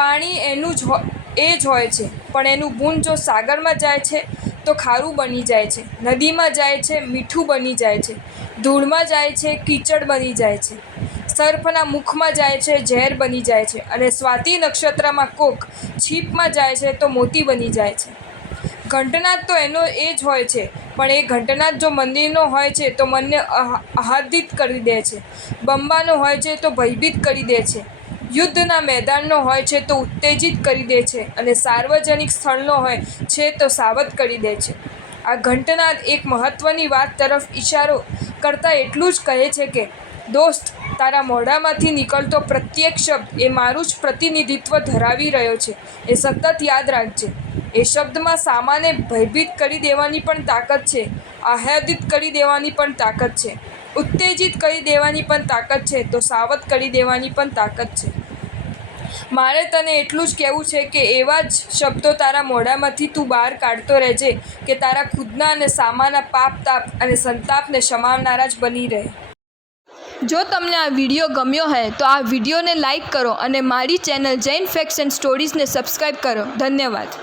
પાણી એનું એ જ હોય છે, પણ એનું બૂંદ જો સાગરમાં જાય છે તો ખારું બની જાય છે, નદીમાં જાય છે મીઠું બની જાય છે, ધૂળમાં જાય છે કીચડ બની જાય છે, સર્પના મુખમાં જાય છે ઝેર બની જાય છે, અને સ્વાતિ નક્ષત્રમાં કોક છીપમાં જાય છે તો મોતી બની જાય છે. ઘંટનાદ તો એનો એ જ હોય છે, પણ એ ઘંટનાદ જો મંદિરનો હોય છે તો મનને આહ્લાદિત કરી દે છે, બંબાનો હોય છે તો ભયભીત કરી દે છે, યુદ્ધના મેદાનનો હોય છે તો ઉત્તેજિત કરી દે છે, અને સાર્વજનિક સ્થળનો હોય છે તો સાવધ કરી દે છે. આ ઘંટનાદ એક મહત્ત્વની વાત તરફ ઇશારો કરતાં એટલું જ કહે છે કે દોસ્ત, તારા મોઢામાંથી નીકળતો પ્રત્યેક શબ્દ એ મારું જ પ્રતિનિધિત્વ ધરાવી રહ્યો છે. એ સતત યાદ રાખજે. એ શબ્દમાં સામાને ભયભીત કરી દેવાની પણ તાકાત છે, આહ્લાદિત કરી દેવાની પણ તાકાત છે, ઉત્તેજિત કરી દેવાની પણ તાકાત છે, તો સાવધ કરી દેવાની પણ તાકાત છે. મારે તને એટલું જ કહેવું છે કે એવા જ શબ્દો તારા મોઢામાંથી તું બહાર કાઢતો રહેજે કે તારા ખુદના અને સામાના પાપ તાપ અને સંતાપને શમાવનારા જ બની રહે. જો તમને આ વિડીયો ગમ્યો હોય તો આ વિડીયોને લાઈક કરો અને મારી ચેનલ જૈન ફેક્ટ્સ એન્ડ સ્ટોરીઝને સબસ્ક્રાઈબ કરો. ધન્યવાદ.